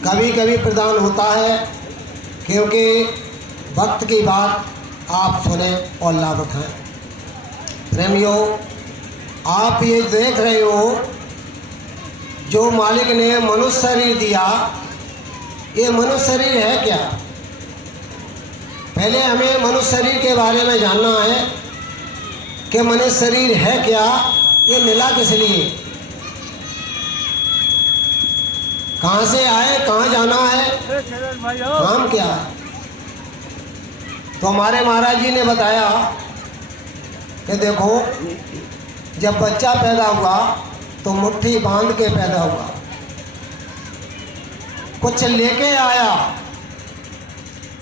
कभी कभी प्रदान होता है, क्योंकि वक्त की बात आप सुने और लाभ उठाएं। प्रेमियों, आप ये देख रहे हो जो मालिक ने मनुष्य शरीर दिया, ये मनुष्य शरीर है क्या? पहले हमें मनुष्य शरीर के बारे में जानना है कि मनुष्य शरीर है क्या, ये मिला किस लिए, कहाँ से आए, कहाँ जाना है, काम क्या है। तो हमारे महाराज जी ने बताया कि देखो, जब बच्चा पैदा हुआ तो मुट्ठी बांध के पैदा हुआ, कुछ लेके आया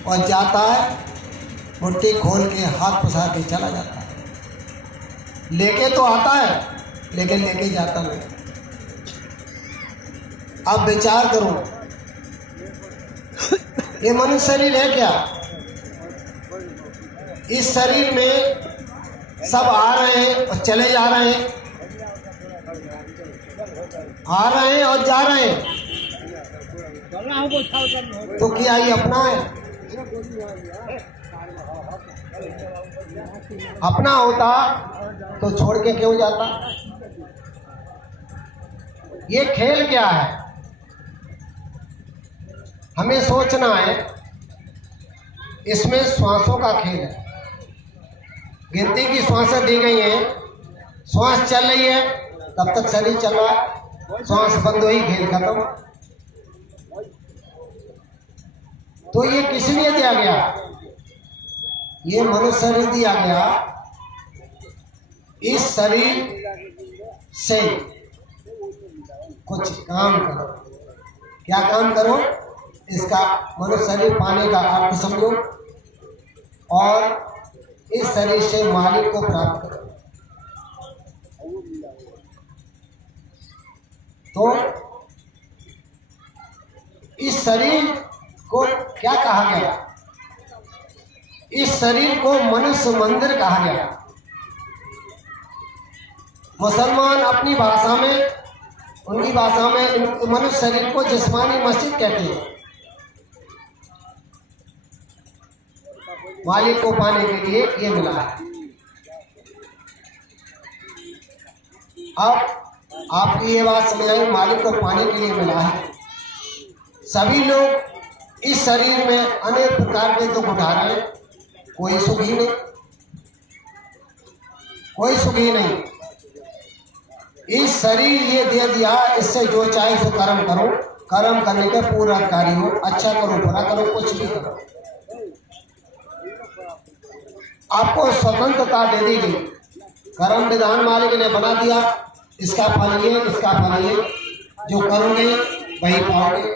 और जाता है, मुट्ठी खोल के हाथ पसार के चला जाता है। लेके तो आता है लेकिन लेके जाता नहीं। अब विचार करो, ये मनुष्य शरीर है क्या? इस शरीर में सब आ रहे हैं और चले जा रहे हैं, आ रहे हैं और जा रहे हैं, तो क्या ये अपना है? अपना होता तो छोड़ के क्यों जाता? ये खेल क्या है, हमें सोचना है। इसमें श्वासों का खेल है, गिनती की श्वासें दी गई हैं, श्वास चल रही है तब तक शरीर चल रहा है, श्वास बंद हुई खेल खत्म। तो ये किस लिए दिया गया? ये मनुष्य शरीर दिया गया, इस शरीर से कुछ काम करो। क्या काम करो? इसका मनुष्य शरीर पाने का अर्थ समझो और इस शरीर से मालिक को प्राप्त करो। तो इस शरीर को क्या कहा गया? इस शरीर को मनुष्य मंदिर कहा गया। मुसलमान अपनी भाषा में, उनकी भाषा में मनुष्य शरीर को जिस्मानी मस्जिद कहते हैं। मालिक को पाने के लिए ये मिला है। अब आपकी ये बात समझ आई, मालिक को पाने के लिए मिला है। सभी लोग इस शरीर में अनेक प्रकार के दुख उठा रहे हैं, कोई सुखी नहीं, कोई सुखी नहीं। इस शरीर ये दे दिया, इससे जो चाहे सो कर्म करो, कर्म करने के पूरा अधिकारी हो, अच्छा करो बुरा करो, कुछ भी करो। आपको स्वतंत्रता दे दी गई, कर्म विधान मालिक ने बना दिया, इसका फल ये, इसका फल ये, जो करोगे वही पाओगे।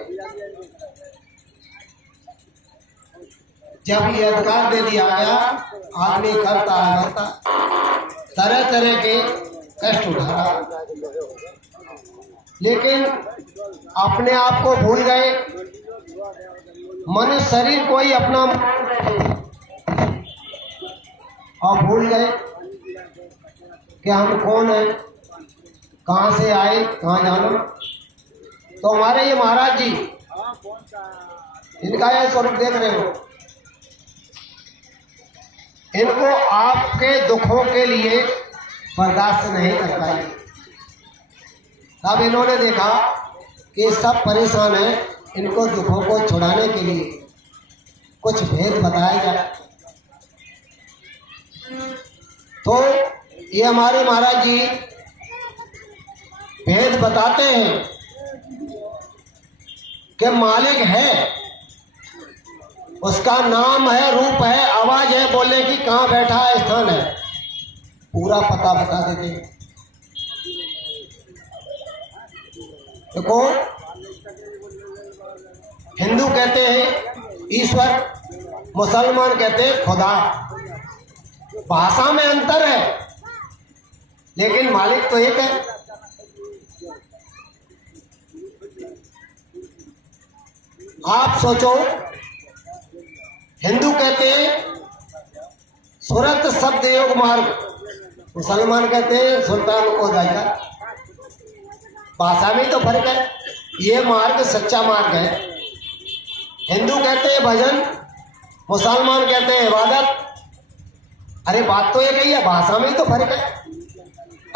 जब ये अधिकार दे दिया गया, आदमी करता है, तरह तरह के कष्ट उठा रहा, लेकिन अपने आप को भूल गए। मनुष्य शरीर को ही अपना और भूल गए कि हम कौन हैं, कहाँ से आए, कहाँ जाना। तो हमारे ये महाराज जी, इनका यह स्वरूप देख रहे हो, इनको आपके दुखों के लिए बर्दाश्त नहीं कर पाए। तब इन्होंने देखा कि सब परेशान हैं, इनको दुखों को छुड़ाने के लिए कुछ भेद बताया जाए। तो ये हमारे महाराज जी भेद बताते हैं कि मालिक है, उसका नाम है, रूप है, आवाज है, बोलने की, कहाँ बैठा है, स्थान है, पूरा पता बता देते हैं। देखो, हिंदू कहते हैं ईश्वर, मुसलमान कहते हैं खुदा। भाषा में अंतर है लेकिन मालिक तो एक है। आप सोचो, हिंदू कहते हैं सुरत शब्द योग मार्ग, मुसलमान कहते हैं सुल्तान को दायरा। भाषा में तो फर्क है, ये मार्ग सच्चा मार्ग है, हिंदू कहते हैं भजन, मुसलमान कहते हैं इबादत। अरे बात तो एक ही है, भाषा में ही तो फर्क है।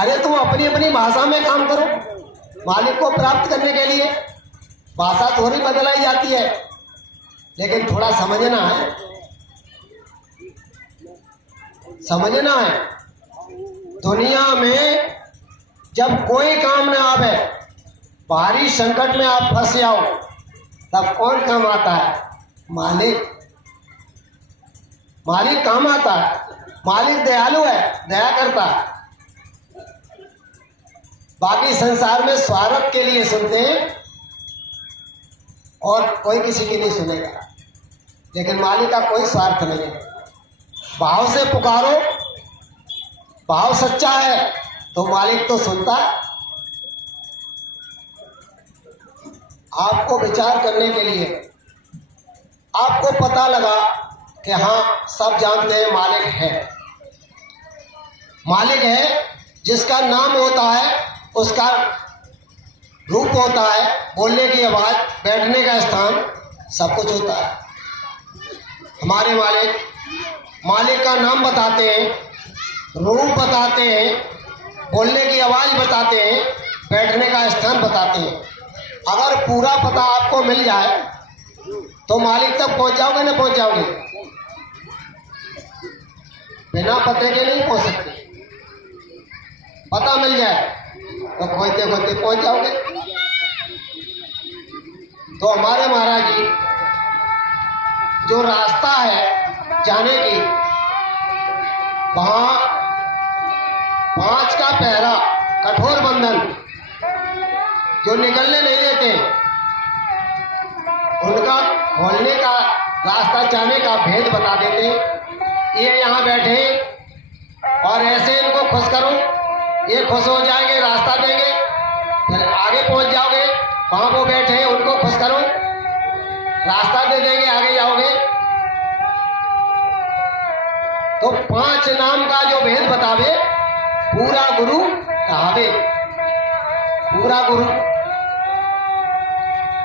अरे तुम अपनी अपनी भाषा में काम करो मालिक को प्राप्त करने के लिए। भाषा थोड़ी बदलाई जाती है, लेकिन थोड़ा समझना है, समझना है। दुनिया में जब कोई काम न आवे, भारी संकट में आप फंस जाओ, तब कौन काम आता है? मालिक। मालिक काम आता है। मालिक दयालु है, दया करता है। बाकी संसार में स्वार्थ के लिए सुनते हैं और कोई किसी की नहीं सुनेगा, लेकिन मालिक का कोई स्वार्थ नहीं है। भाव से पुकारो, भाव सच्चा है तो मालिक तो सुनता है। आपको विचार करने के लिए, आपको पता लगा कि हाँ सब जानते हैं मालिक है। मालिक है जिसका नाम होता है, उसका रूप होता है, बोलने की आवाज, बैठने का स्थान, सब कुछ होता है। हमारे मालिक, मालिक का नाम बताते हैं, रूप बताते हैं, बोलने की आवाज बताते हैं, बैठने का स्थान बताते हैं। अगर पूरा पता आपको मिल जाए तो मालिक तक पहुंच जाओगे ना पहुंच जाओगे? बिना पते के नहीं पहुंच सकते। पता मिल जाए तो खोजते खोजते पहुंच जाओगे। तो हमारे महाराज जी जो रास्ता है जाने की, वहां 5 का पहरा, कठोर बंधन, जो निकलने नहीं देते, उनका खोलने का रास्ता, जाने का भेद बता देते। ये यहाँ बैठे और ऐसे इनको खुश करो, ये खुश हो जाएंगे, रास्ता देंगे, फिर आगे पहुंच जाओगे। वहां वो बैठे हैं, उनको खुश करो, रास्ता दे देंगे, आगे जाओगे। तो 5 नाम का जो भेद बतावे, पूरा गुरु कहावे। पूरा गुरु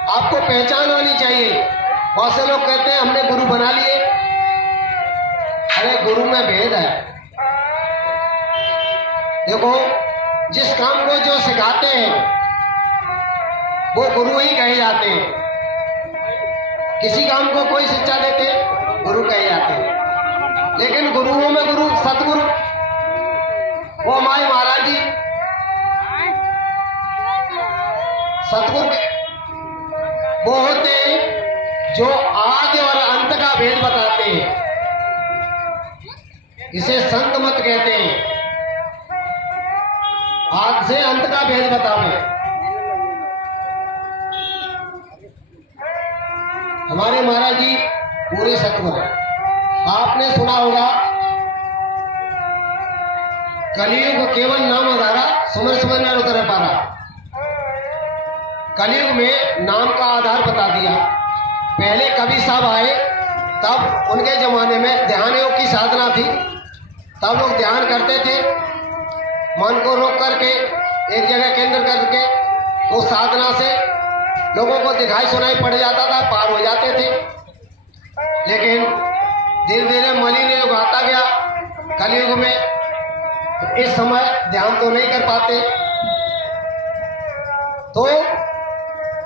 आपको पहचान होनी चाहिए। बहुत से लोग कहते हैं हमने गुरु बना लिए। अरे गुरु में भेद है। देखो, जिस काम को जो सिखाते हैं वो गुरु ही कहे जाते हैं। किसी काम को कोई शिक्षा देते हैं, गुरु कहे जाते हैं। लेकिन गुरुओं में गुरु, सतगुरु, वो हमारे महाराज जी सतगुरु वो होते हैं जो आदि और अंत का भेद बताते हैं। इसे संत मत कहते हैं। आदि से अंत का भेद बतावे। हमारे महाराज जी पूरे सतगुरु। आपने सुना होगा, कलियुग केवल नाम आधारा, सुमर सुमर न उतर पारा। कलयुग में नाम का आधार बता दिया। पहले कवि साहब आए, तब उनके जमाने में ध्यान योग की साधना थी। तब लोग ध्यान करते थे, मन को रोक करके एक जगह केंद्र करके, उस साधना से लोगों को दिखाई सुनाई पड़ जाता था, पार हो जाते थे। लेकिन धीरे धीरे मलिन योग आता गया कलयुग में। तो इस समय ध्यान तो नहीं कर पाते, तो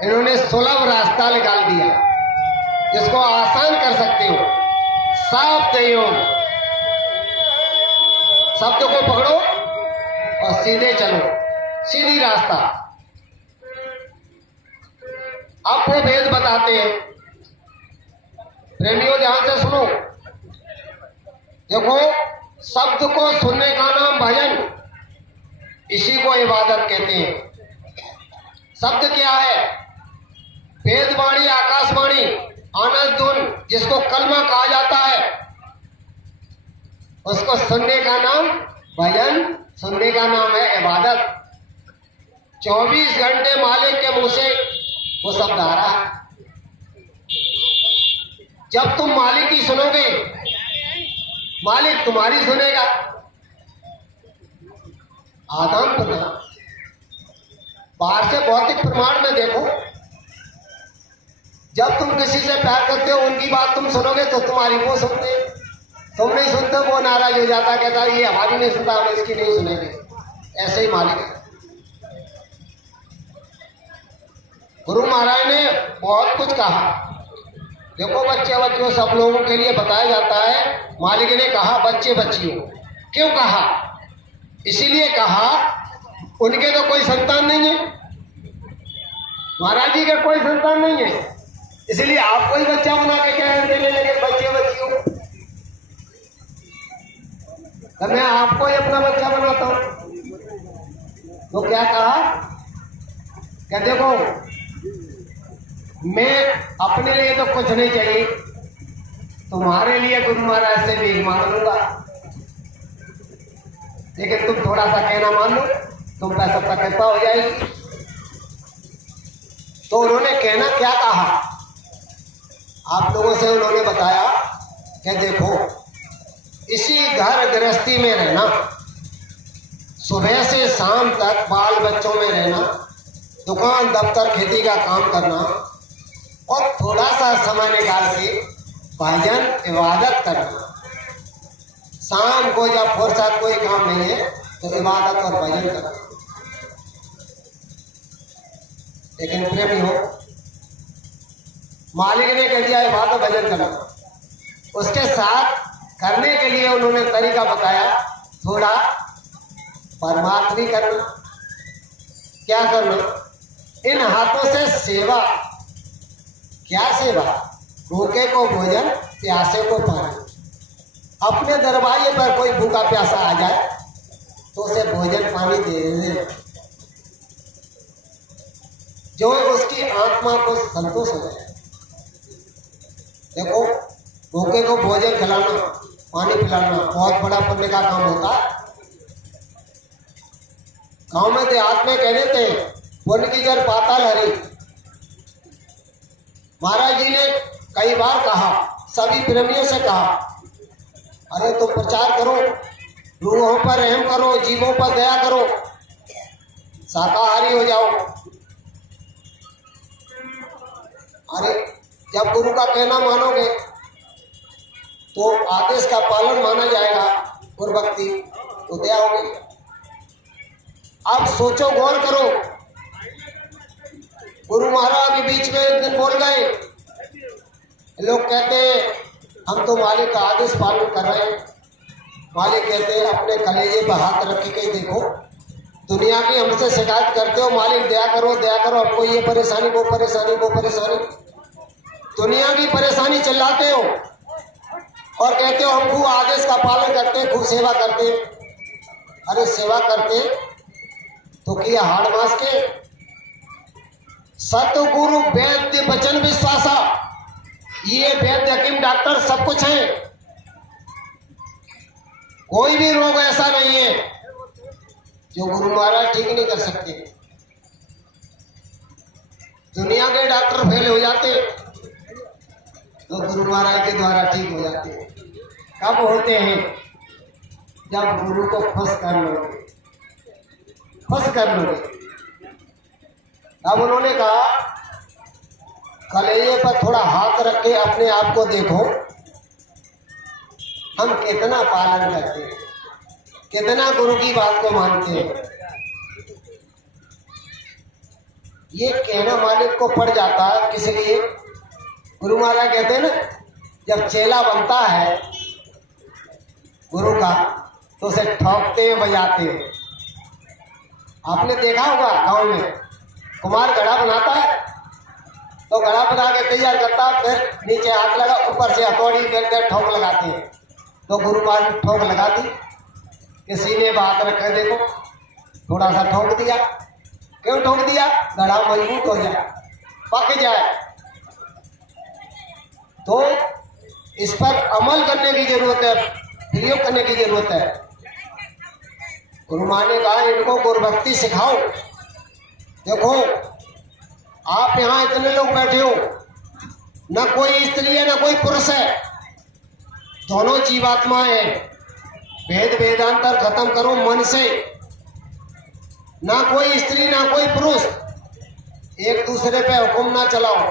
इन्होंने सुलभ रास्ता निकाल दिया जिसको आसान कर सकते हो। शब्द योग, शब्द को पकड़ो और सीधे चलो, सीधी रास्ता। अब वो भेद बताते हैं। प्रेमियों ध्यान से सुनो। देखो, शब्द को सुनने का नाम भजन, इसी को इबादत कहते हैं। शब्द क्या है? वेदवाणी, आकाशवाणी, आनंद धुन, जिसको कलमा कहा जाता है, उसको सुनने का नाम भजन, सुनने का नाम है इबादत। 24 घंटे मालिक के मुंह से वो शब्द आ रहा है। जब तुम मालिक की सुनोगे, मालिक तुम्हारी सुनेगा। आदान प्रदान। बाहर से भौतिक प्रमाण में देखो, जब तुम किसी से प्यार करते हो उनकी बात तुम सुनोगे तो तुम्हारी वो सुनते, तुम नहीं सुनते वो नाराज हो जाता, कहता ये हमारी नहीं सुनता, हम इसकी नहीं सुनेंगे। ऐसे ही मालिक है। गुरु महाराज ने बहुत कुछ कहा। देखो बच्चे बच्चियों सब लोगों के लिए बताया जाता है। मालिक ने कहा बच्चे बच्चियों, क्यों कहा? इसीलिए कहा उनके तो कोई संतान नहीं है, महाराज जी का कोई संतान नहीं है, इसलिए आपको ही बच्चा बना के क्या देने लगे बच्चे बच्चियों। तो मैं आपको ही अपना बच्चा बनाता हूं। तो क्या कहा? क्या देखो मैं अपने लिए तो कुछ नहीं चाहिए, तुम्हारे लिए गुरु महाराज से भीख मांग लूंगा, लेकिन तुम थोड़ा सा कहना मान लो, तुम पैसा तक कृपा हो जाएगी। तो उन्होंने कहना क्या कहा आप लोगों से? उन्होंने बताया कि देखो इसी घर गृहस्थी में रहना, सुबह से शाम तक बाल बच्चों में रहना, दुकान दफ्तर खेती का काम करना और थोड़ा सा समय निकाल के भजन इबादत करना। शाम को जब फुर्सत कोई काम नहीं है तो इबादत और भजन करना। लेकिन प्रेमी हो, मालिक ने कह दिया इबादत भजन करना, उसके साथ करने के लिए उन्होंने तरीका बताया थोड़ा परमात्मी करना। क्या करना? इन हाथों से सेवा। क्या सेवा? भूखे को भोजन, प्यासे को पानी। अपने दरवाजे पर कोई भूखा प्यासा आ जाए तो उसे भोजन पानी दे दे, जो उसकी आत्मा को संतोष हो जाए। देखो भूखे को भोजन खिलाना, पानी पिलाना बहुत बड़ा पुण्य का काम होता है। गांव में देहात में कह देते हैं पुण्य की जड़ पाताल हरी। महाराज जी ने कई बार कहा, सभी प्रेमियों से कहा, अरे तुम प्रचार करो, रूहों पर रहम करो, जीवों पर दया करो, शाकाहारी हो जाओ। अरे जब गुरु का कहना मानोगे तो आदेश का पालन माना जाएगा, गुरु भक्ति तो दया होगी। अब सोचो, गौर करो, गुरु महाराज के बीच में एक दिन बोल गए, लोग कहते हैं हम तो मालिक का आदेश पालन कर रहे हैं। मालिक कहते हैं अपने कलेजे पर हाथ रख के देखो, दुनिया की हमसे शिकायत करते हो मालिक दया करो दया करो, हमको ये परेशानी वो परेशानी वो परेशानी, दुनिया की परेशानी चिल्लाते हो और कहते हो हम खूब आदेश का पालन करते, खूब सेवा करते। अरे सेवा करते तो किया हाड़ मास के। सतगुरु वैद्य वचन विश्वासा, ये वैद्य हकीम डॉक्टर सब कुछ है, कोई भी रोग ऐसा नहीं है जो गुरु महाराज ठीक नहीं कर सकते। दुनिया के डॉक्टर फेल हो जाते तो गुरु महाराज के द्वारा ठीक हो जाते हैं। कब होते हैं? जब गुरु को खुश कर लोगे, खुश कर लोगे। अब उन्होंने कहा कलेजे पर थोड़ा हाथ रख के अपने आप को देखो, हम कितना पालन करते हैं, कितना गुरु की बात को मानते हैं। ये कहना मालिक को पड़ जाता है, किस लिए? गुरु महाराज कहते हैं ना, जब चेला बनता है गुरु का तो उसे ठोकते हैं, बजाते हैं। आपने देखा होगा गांव में कुमार घड़ा बनाता है तो घड़ा बना के तैयार करता है, फिर नीचे हाथ लगा, ऊपर से हथौड़ी फेंक ठोक लगाते हैं। तो गुरु महाराज ठोक लगा दी कि सीने पर हाथ रख कर देखो, थोड़ा सा ठोक दिया। क्यों ठोक दिया? घड़ा मजबूत हो जाए, पक जाए। तो इस पर अमल करने की जरूरत है, प्रयोग करने की जरूरत है। गुरु महाराज ने कहा इनको गुरभक्ति सिखाओ। देखो आप यहाँ इतने लोग बैठे हो, न कोई स्त्री है न कोई पुरुष है, दोनों जीवात्माएं हैं। भेद वेदांतर खत्म करो मन से। ना कोई स्त्री ना कोई पुरुष, एक दूसरे पे हुक्म ना चलाओ।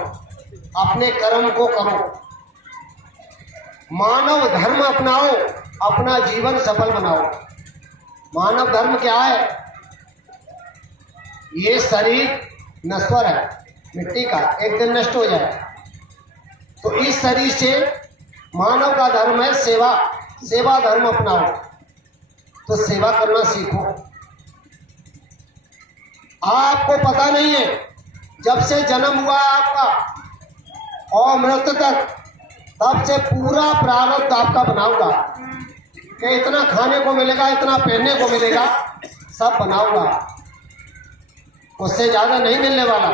अपने कर्म को करो, मानव धर्म अपनाओ, अपना जीवन सफल बनाओ। मानव धर्म क्या है? ये शरीर नश्वर है, मिट्टी का, एक दिन नष्ट हो जाए। तो इस शरीर से मानव का धर्म है सेवा, सेवा धर्म अपनाओ। तो सेवा करना सीखो। आपको पता नहीं है, जब से जन्म हुआ आपका और मृत्यु तक, तब से पूरा प्रारब्ध आपका बनाऊंगा कि इतना खाने को मिलेगा, इतना पहनने को मिलेगा, सब बनाऊंगा, उससे ज्यादा नहीं मिलने वाला।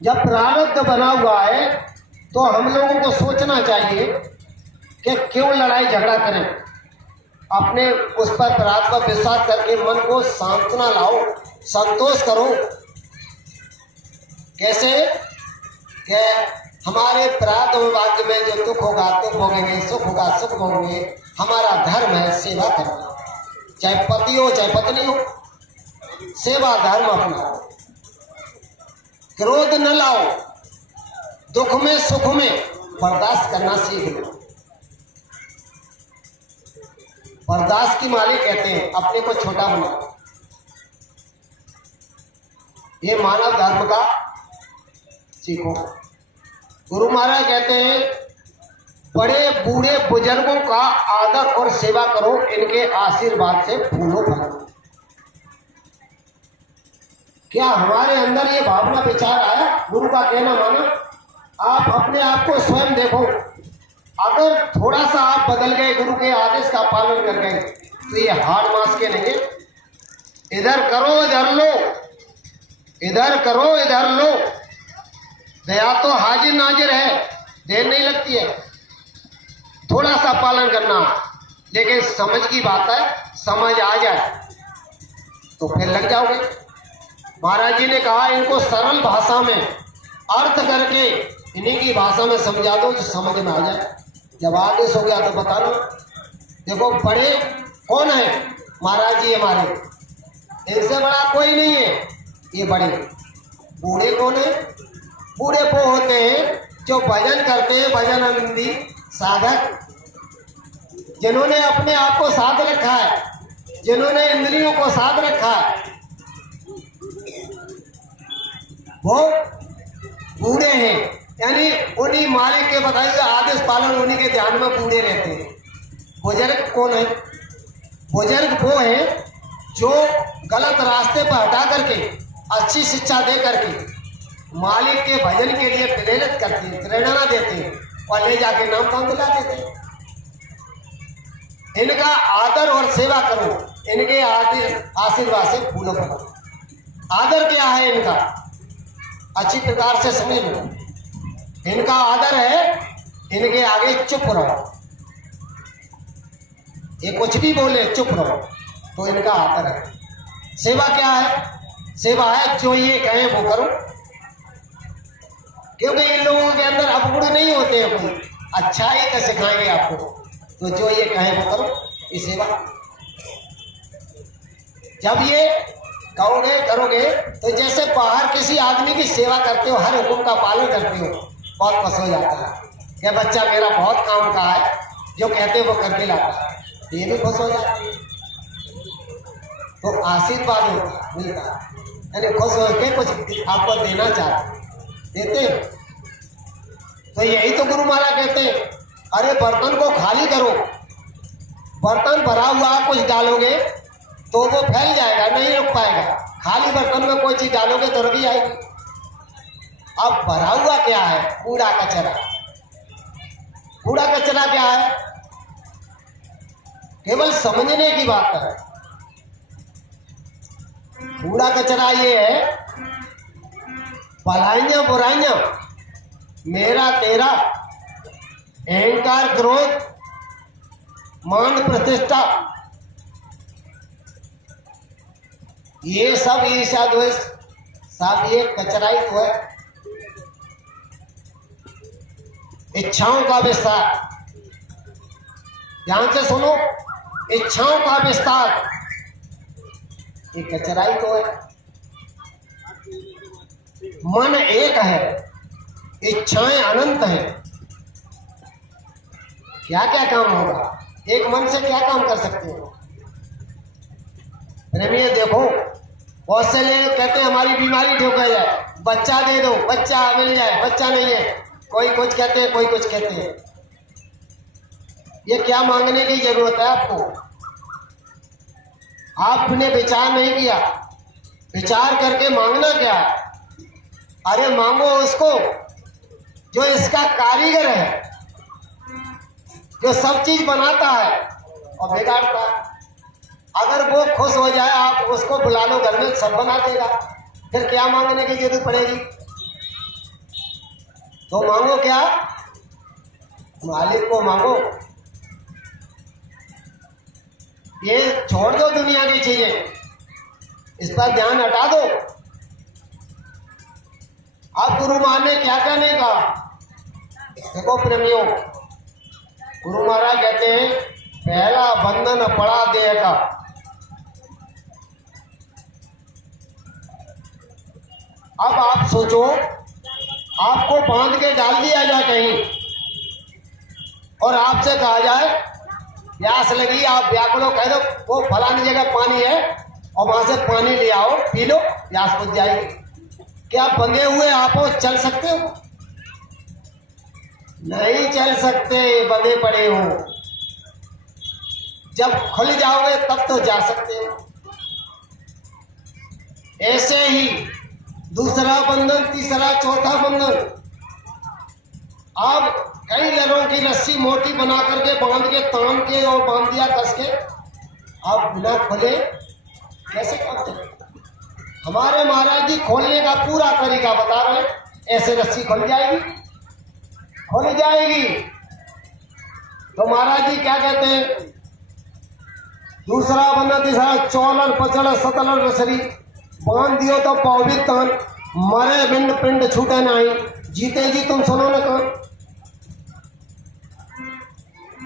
जब प्रारब्ध बना हुआ है तो हम लोगों को सोचना चाहिए कि क्यों लड़ाई झगड़ा करें। अपने उस पर प्रारब्ध पर विश्वास करके मन को सांत्वना लाओ, संतोष करो। कैसे? कि हमारे प्रारब्ध भाग्य में जो दुख होगा दुख भोगेंगे, सुख होगा सुख भोगेंगे। हमारा धर्म है सेवा करना, चाहे पति हो चाहे पत्नी हो, सेवा धर्म अपनाओ। क्रोध न लाओ, दुख में सुख में बर्दाश्त करना सीख लो। बर्दाश्त की मालिक कहते हैं अपने को छोटा बनाओ। ये मानव धर्म का सीखो। गुरु महाराज कहते हैं बड़े बूढ़े बुजुर्गों का आदर और सेवा करो, इनके आशीर्वाद से फूलो फलो। क्या हमारे अंदर ये भावना विचार आया? गुरु का कहना मानो। आप अपने आप को स्वयं देखो। अगर थोड़ा सा आप बदल गए, गुरु के आदेश का पालन कर गए, तो ये हाड़ मास के नहीं। इधर करो इधर लो, इधर करो इधर लो। दया तो हाजिर नाजिर है, देर नहीं लगती है। थोड़ा सा पालन करना, लेकिन समझ की बात है, समझ आ जाए तो फिर लग जाओगे। महाराज जी ने कहा इनको सरल भाषा में अर्थ करके इन्हीं की भाषा में समझा दो जो समझ में आ जाए। जब आदेश हो गया तो बता लो। देखो बड़े कौन है? महाराज जी हमारे, इनसे बड़ा कोई नहीं है। ये बड़े बूढ़े कौन है? बूढ़े वो होते हैं जो भजन करते हैं, भजन आनंदी साधक, जिन्होंने अपने आप को साध रखा है, जिन्होंने इंद्रियों को साध रखा है, वो बूढ़े हैं। यानी उन्हीं मालिक के बताए हुए आदेश पालन उन्हीं के ध्यान में बूढ़े रहते हैं। बुजुर्ग कौन है? बुजुर्ग वो है जो गलत रास्ते पर हटा करके अच्छी शिक्षा दे करके मालिक के भजन के लिए प्रेरित करते हैं, प्रेरणा देते हैं और ले जाके नाम काम दिला देते हैं। इनका आदर और सेवा करो, इनके आशीर्वाद से फूलो करो। आदर क्या है इनका? अच्छी प्रकार से समझ लो। इनका आदर है, इनके आगे चुप रहो। ये कुछ भी बोले चुप रहो, तो इनका आदर है। सेवा क्या है? सेवा है जो ये कहें वो करो, क्योंकि इन लोगों के अंदर अवगुण नहीं होते हैं। कोई अच्छा ही का सिखाएंगे आपको, तो जो ये कहें वो करो, ये सेवा। जब ये कहोगे करोगे, तो जैसे बाहर किसी आदमी की सेवा करते हो, हर हुक्म का पालन करते हो, बहुत खुश हो जाता है। यह बच्चा मेरा बहुत काम का है, जो कहते वो करके लाता है, ये भी खुश हो जाता है। तो आशीर्वाद होता है, मिलता है, यानी खुश होकर कुछ आपको देना चाहते, देते। तो यही तो गुरु महाराज कहते हैं, अरे बर्तन को खाली करो। बर्तन भरा हुआ कुछ डालोगे तो वो फैल जाएगा, नहीं रुक पाएगा। खाली बर्तन में कोई चीज डालोगे तो रगी आएगी। अब भरा हुआ क्या है? कूड़ा कचरा। कूड़ा कचरा क्या है? केवल समझने की बात है। कूड़ा कचरा ये है, भलाइयां बुराइयां, मेरा तेरा, अहंकार, क्रोध, मान प्रतिष्ठा, ये सब ईर्ष्या द्वेष, सब ये कचरा ही तो है। इच्छाओं का विस्तार, ध्यान से सुनो, इच्छाओं का विस्तार, ये कचरा ही तो है। मन एक है, इच्छाएं अनंत हैं। क्या क्या काम होगा, एक मन से क्या काम कर सकते हो। प्रेमी देखो, बहुत से लोग कहते हैं हमारी बीमारी ठीक हो जाए, बच्चा दे दो, बच्चा मिल जाए, बच्चा नहीं है। कोई कुछ कहते हैं, कोई कुछ कहते हैं। ये क्या मांगने की जरूरत है आपको? आपने विचार नहीं किया, विचार करके मांगना क्या है? अरे मांगो उसको जो इसका कारीगर है, जो सब चीज बनाता है और बिगाड़ता है। अगर वो खुश हो जाए, आप उसको बुला लो घर में, सब बना देगा, फिर क्या मांगने की जरूरत पड़ेगी? तो मांगो क्या? मालिक को मांगो। ये छोड़ दो दुनिया की चीजें, इस पर ध्यान हटा दो। अब गुरु महाराज ने क्या कहने का? देखो प्रेमियों, गुरु महाराज कहते हैं पहला बंधन पड़ा देह का। अब आप सोचो, आपको बांध के डाल दिया जाए कहीं और आपसे कहा जाए प्यास लगी, आप व्याकुलो कह दो वो फलानी जगह पानी है और वहां से पानी ले आओ, पी लो, प्यास बुझ जाएगी। क्या बंधे हुए आप चल सकते हो? नहीं चल सकते, बंधे पड़े हो। जब खुल जाओगे तब तो जा सकते हो। ऐसे ही दूसरा बंधन, तीसरा, चौथा बंधन। अब कई लरों की रस्सी मोटी बना करके बांध के, तान के और बांध दिया कस के, आप बिना खोले कैसे काम चले? हमारे महाराज जी खोलने का पूरा तरीका बता रहे हैं। ऐसे रस्सी खुल जाएगी, खुल जाएगी। तो महाराज जी क्या कहते हैं? दूसरा बंधन, तीसरा, चौलर पचड़ सतलर रसरी, बांध दियो तो पौवित तान, मरे बिंड पिंड छूटे नहीं, जीते जी तुम सुनो न कान।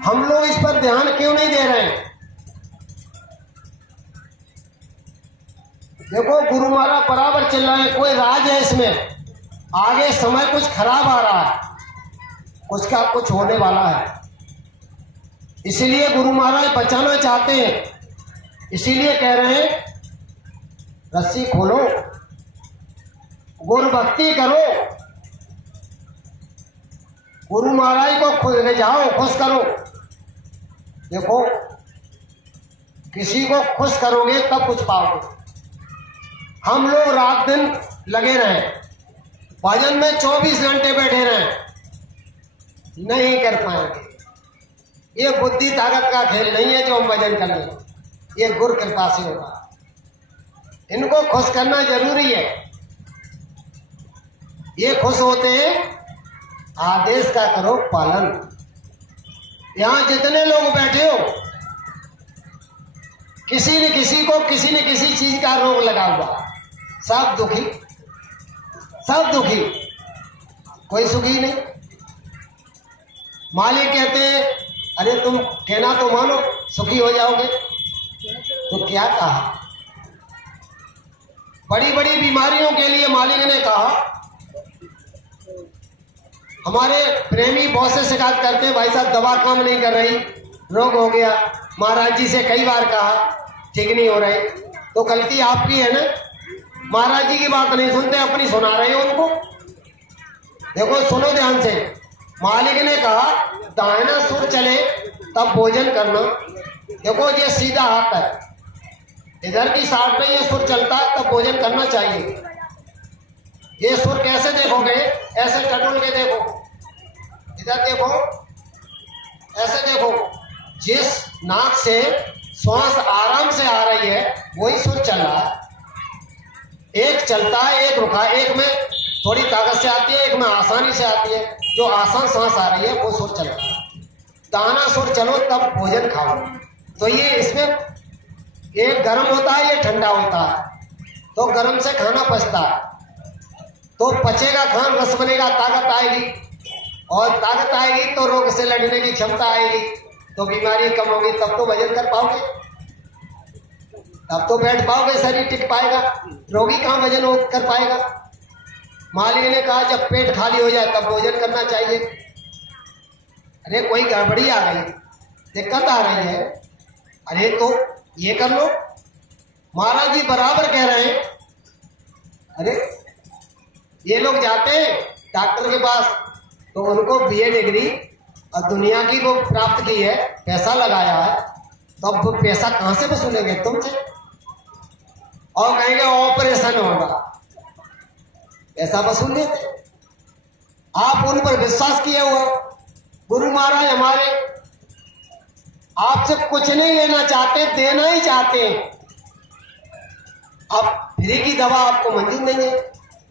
हम लोग इस पर ध्यान क्यों नहीं दे रहे हैं? देखो गुरु महाराज बराबर चल रहे हैं, कोई राज है इसमें। आगे समय कुछ खराब आ रहा है, कुछ का कुछ होने वाला है, इसीलिए गुरु महाराज बचाना चाहते हैं। इसीलिए कह रहे हैं रस्सी खोलो, गुरु भक्ति करो, गुरु महाराज को ले जाओ, खुश करो। देखो किसी को खुश करोगे तब कुछ पाओगे। हम लोग रात दिन लगे रहे, भजन में 24 घंटे बैठे रहे, नहीं कर पाएंगे। ये बुद्धि ताकत का खेल नहीं है जो हम भजन कर लें, ये गुरु कृपा से होगा। इनको खुश करना जरूरी है। ये खुश होते हैं, आदेश का करो पालन। यहां जितने लोग बैठे हो, किसी न किसी को किसी न किसी चीज का रोग लगा हुआ, सब दुखी, सब दुखी, कोई सुखी नहीं। मालिक कहते हैं अरे तुम कहना तो मानो, सुखी हो जाओगे। तो क्या कहा? बड़ी बड़ी बीमारियों के लिए मालिक ने कहा। हमारे प्रेमी बहुत से शिकायत करते हैं, भाई साहब दवा काम नहीं कर रही, रोग हो गया। महाराज जी से कई बार कहा, ठीक नहीं हो रही। तो गलती आपकी है ना, महाराज जी की बात नहीं सुनते, अपनी सुना रहे हो उनको। देखो सुनो ध्यान से, मालिक ने कहा दाहिना सुर चले तब भोजन करना। देखो ये सीधा हाथ है, इधर की साइड पे ये सुर चलता है तब भोजन करना चाहिए। ये सुर कैसे देखोगे? ऐसे टटोल के देखो, इधर देखो, ऐसे देखो। जिस नाक से श्वास आराम से आ रही है वही सुर चल रहा है। एक चलता है, एक रुका, एक में थोड़ी ताकत से आती है, एक में आसानी से आती है। जो आसान सांस आ रही है वो सुर चल रहा है। दाना सुर चलो तब भोजन खाओ। तो ये इसमें एक गर्म होता है, ये ठंडा होता है। तो गर्म से खाना पचता है, तो पचेगा खान, रस बनेगा, ताकत आएगी, और ताकत आएगी तो रोग से लड़ने की क्षमता आएगी, तो बीमारी कम होगी, तब तो भजन कर पाओगे, तब तो बैठ पाओगे, शरीर टिक पाएगा। रोगी कहाँ भजन कर पाएगा? मालिक ने कहा जब पेट खाली हो जाए तब भोजन करना चाहिए। अरे कोई गड़बड़ी आ गई, दिक्कत आ रही है, अरे तो ये कर लो। महाराज जी बराबर कह रहे हैं। अरे ये लोग जाते हैं डॉक्टर के पास तो उनको बीए डिग्री और दुनिया की वो प्राप्त की है, पैसा लगाया है, तो अब वो पैसा कहाँ से वसूलेंगे तुमसे? और कहेंगे ऑपरेशन होगा, पैसा वसूल लेते। आप उन पर विश्वास किए हुए गुरु महाराज हमारे आपसे कुछ नहीं लेना चाहते, देना ही चाहते हैं। अब फ्री की दवा आपको मंजूर नहीं है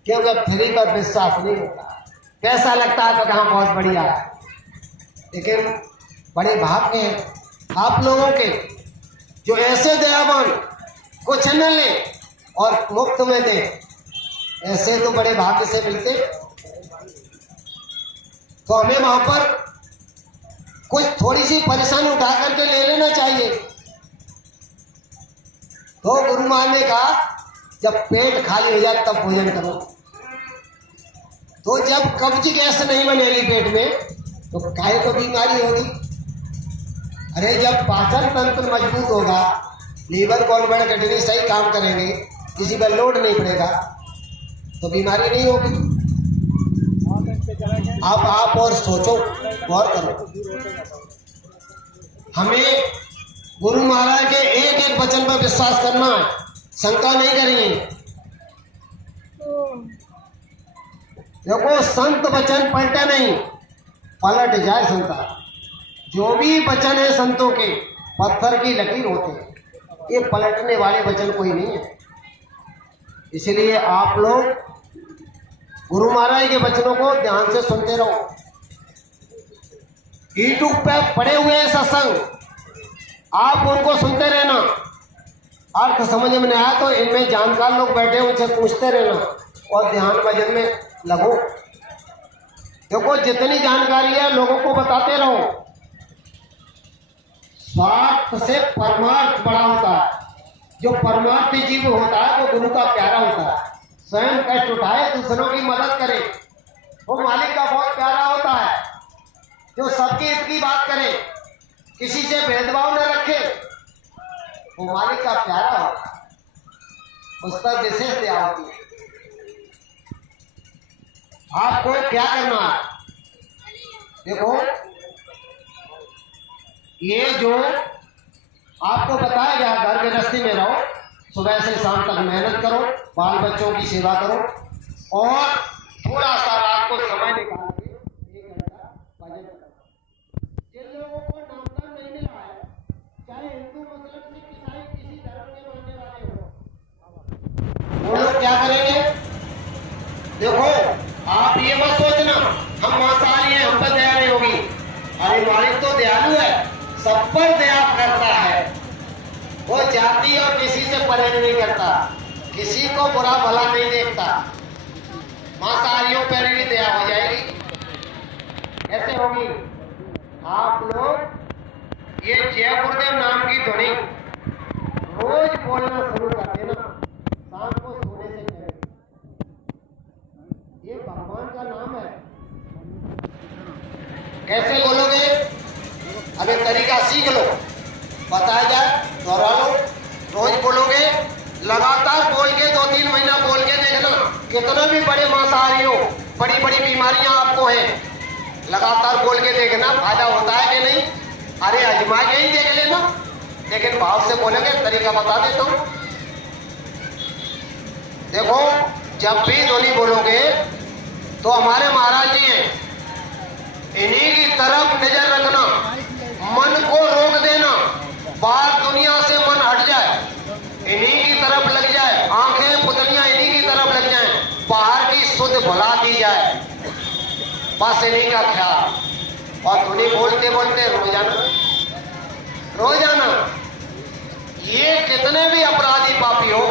क्योंकि फ्री पर विश्वास नहीं होता, पैसा लगता है तो कहाँ बहुत बढ़िया है। लेकिन बड़े भाग्य हैं आप लोगों के जो ऐसे दयावान कुछ न ले और मुफ्त में दे, ऐसे तो बड़े भाग्य से मिलते। तो हमें वहां पर कुछ थोड़ी सी परेशानी उठा करके ले लेना चाहिए। तो गुरु महाराज ने कहा जब पेट खाली हो जाए तब भोजन करो। तो जब कब्ज गैस नहीं बनेगी पेट में तो काहे को बीमारी होगी? अरे जब पाचन तंत्र मजबूत होगा, लीवर गॉलब्लैडर किडनी सही काम करेंगे, किसी पर लोड नहीं पड़ेगा तो बीमारी नहीं होगी। अब आप और सोचो, गौर करो। हमें गुरु महाराज के एक एक वचन पर विश्वास करना है, शंका नहीं करनी। देखो संत वचन पलटे नहीं, पलट जाए संता। जो भी वचन है संतों के पत्थर की लकीर होते हैं, ये पलटने वाले वचन कोई नहीं है। इसलिए आप लोग गुरु महाराज के वचनों को ध्यान से सुनते रहो। यूट्यूब पे पड़े हुए हैं सत्संग, आप उनको सुनते रहना। अर्थ समझ में नहीं आया तो इनमें जानकार लोग बैठे उनसे पूछते रहना और ध्यान भजन में लगो। देखो जितनी जानकारी है लोगों को बताते रहो। स्वार्थ से परमार्थ बड़ा होता है। जो परमार्थी जीव होता है वो गुरु का प्यारा होता है। स्वयं कष्ट उठाए, दूसरों की मदद करे, वो मालिक का बहुत प्यारा होता है। जो सबके हित की बात करे, किसी से भेदभाव न रखे, वो मालिक का प्यारा होता है। उस पर विशेष दया होती है। आपको क्या करना है? देखो ये जो आपको बताया गया, घर गृहस्थी में रहो, सुबह से शाम तक मेहनत करो, बाल बच्चों की सेवा करो और थोड़ा सा रात को समय निकाल के 1 घंटा भजन करो। जिन लोगों को नामदान नहीं मिला है, चाहे हिंदू मुस्लिम सिख ईसाई किसी धर्म के मानने वाले हो, वो लोग क्या करेंगे? देखो आप ये मत सोचना हम मांसाहारी हैं, हम पर दया नहीं होगी। अरे मालिक तो दयालु है, सब पर दया करता है। वो जाति और किसी से परे नहीं करता, किसी को बुरा भला नहीं देखता। मांसाहारियों पर भी दया हो जाएगी। कैसे होगी? आप लोग ये जय गुरुदेव नाम की ध्वनि रोज बोलना शुरू कर देना, शाम को सोने से पहले। ये भगवान का नाम है। कैसे बोलोगे? अगर तरीका सीख लो, बताया जाए, दोहरा लो। रोज बोलोगे, लगातार बोल के 2-3 महीना बोल के देखना। कितना भी बड़े मांसाहारी हो, बड़ी बड़ी बीमारियां आपको हैं, लगातार बोल के देखना फायदा होता है कि नहीं। अरे आजमा के ही देख लेना, लेकिन भाव से बोलेंगे। तरीका बता देता हूं। देखो जब भी ध्वनि बोलोगे तो हमारे महाराज जी हैं, इन्हीं की तरफ नजर रखना, मन को रोक देना, बाहर दुनिया से मन हट जाए, इन्हीं की तरफ लग जाए, आंखें पुतलियां इन्हीं की तरफ लग जाएं, बाहर की शुद्ध भुला दी जाए, बस इन्हीं का ख्याल। और ध्वनि बोलते बोलते रोजाना ये कितने भी अपराधी पापी हो,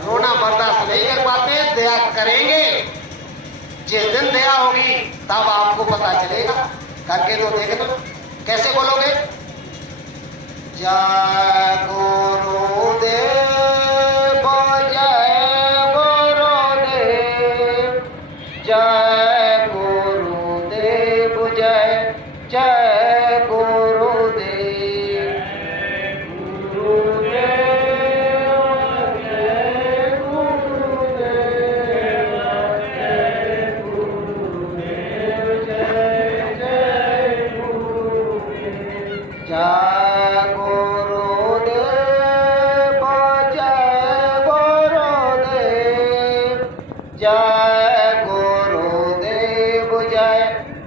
रोना बर्दाश्त नहीं कर पाते, दया करेंगे। जिस दिन दया होगी तब आपको पता चलेगा, करके तो देखना। कैसे बोलोगे? जय गुरुदेव, जय गुरुदेव,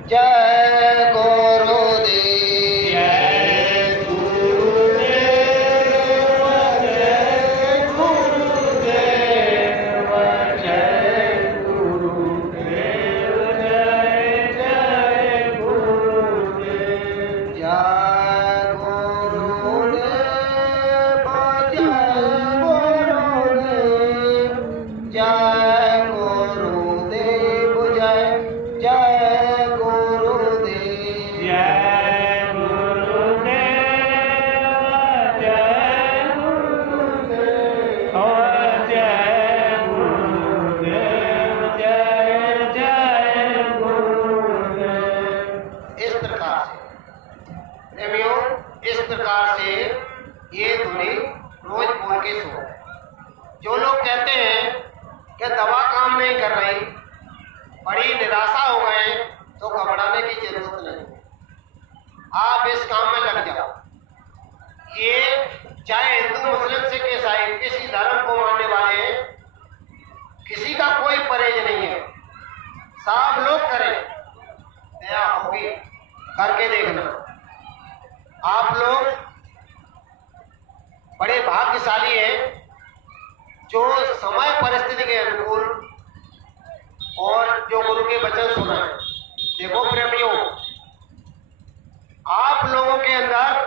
जय गुरुदेव। इस प्रकार से ये ध्वनि रोज बोल के सो। जो लोग कहते हैं कि दवा काम नहीं कर रही, बड़ी निराशा हो गए, तो घबराने की जरूरत नहीं। आप इस काम में लग जाओ। ये चाहे हिंदू मुस्लिम सिख ईसाई किसी धर्म को मानने वाले हैं, किसी का कोई परहेज नहीं है। सब लोग करें, दया होगी, करके देखना। आप लोग बड़े भाग्यशाली हैं जो समय परिस्थिति के अनुकूल और जो गुरु के वचन सुना है। देखो प्रेमियों, आप लोगों के अंदर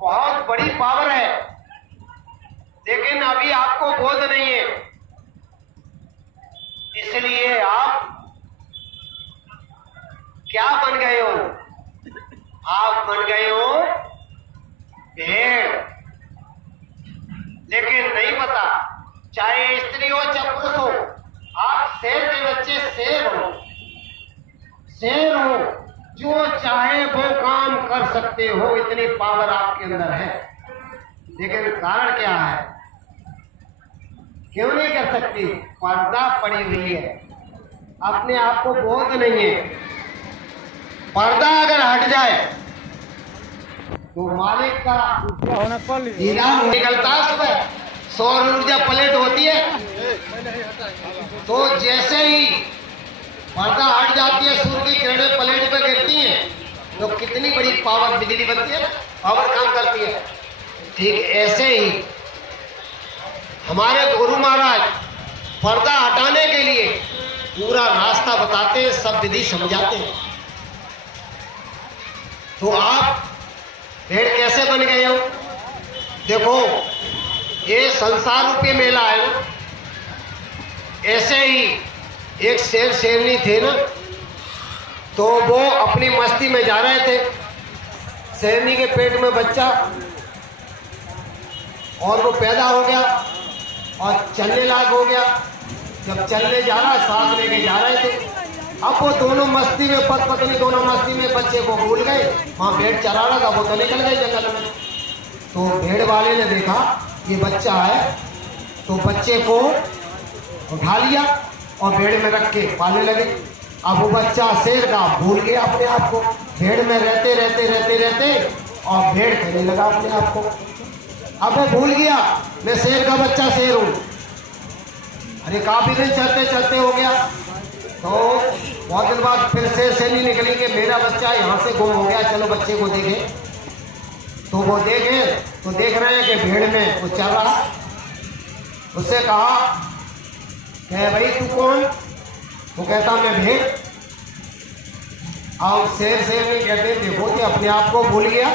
बहुत बड़ी पावर है, लेकिन अभी आपको बोध नहीं है। इसलिए आप क्या बन गए हो? आप बन गए हो भेड़। लेकिन नहीं पता, चाहे स्त्री हो चाहे पुरुष हो, आप शेर के बच्चे शेर हो। शेर हो, जो चाहे वो काम कर सकते हो, इतनी पावर आपके अंदर है। लेकिन कारण क्या है, क्यों नहीं कर सकती? पर्दा पड़ी हुई है, अपने आप को बोध नहीं है। पर्दा अगर हट जाए तो मालिक का ईरान निकलता है। सुबह सौर ऊर्जा प्लेट होती है, तो जैसे ही पर्दा हट जाती है, सूर्य की किरणें प्लेट पे गिरती हैं, तो कितनी बड़ी पावर बिजली बनती है, पावर काम करती है। ठीक ऐसे ही हमारे गुरु महाराज पर्दा हटाने के लिए पूरा रास्ता बताते हैं, सब विधि समझाते हैं। तो आप भेड़ कैसे बन गए हो? देखो, ये संसार रूपी मेला है ना, ऐसे ही एक शेर शेरनी थे ना, तो वो अपनी मस्ती में जा रहे थे। शेरनी के पेट में बच्चा, और वो पैदा हो गया और चलने लायक हो गया। जब चलने जा रहा, सांस लेके जा रहे थे। अब वो दोनों मस्ती में, पति पत्नी दोनों मस्ती में बच्चे को भूल गए। वहां भेड़ चरा रहा था, वो तो निकल गए जंगल में। तो भेड़ वाले ने देखा ये बच्चा है, तो बच्चे को उठा लिया और भेड़ में रख के पालने लगे। अब वो बच्चा शेर का भूल गया अपने आप को, भेड़ में रहते रहते रहते रहते और भेड़ कहने लगा अपने आप को। अब वो भूल गया मैं शेर का बच्चा शेर हूं। अरे काफी दिन चलते चलते हो गया, तो बहुत दिन बाद फिर शेर से नहीं निकली कि मेरा बच्चा यहाँ से गुम हो गया, चलो बच्चे को देखे। तो वो देखे तो देख रहे हैं कि भेड़ में वो चल रहा। उससे कहा कि भाई तू कौन? वो कहता मैं भेड़। अब शेर शेर नहीं कहते, देखो कि अपने आप को भूल गया,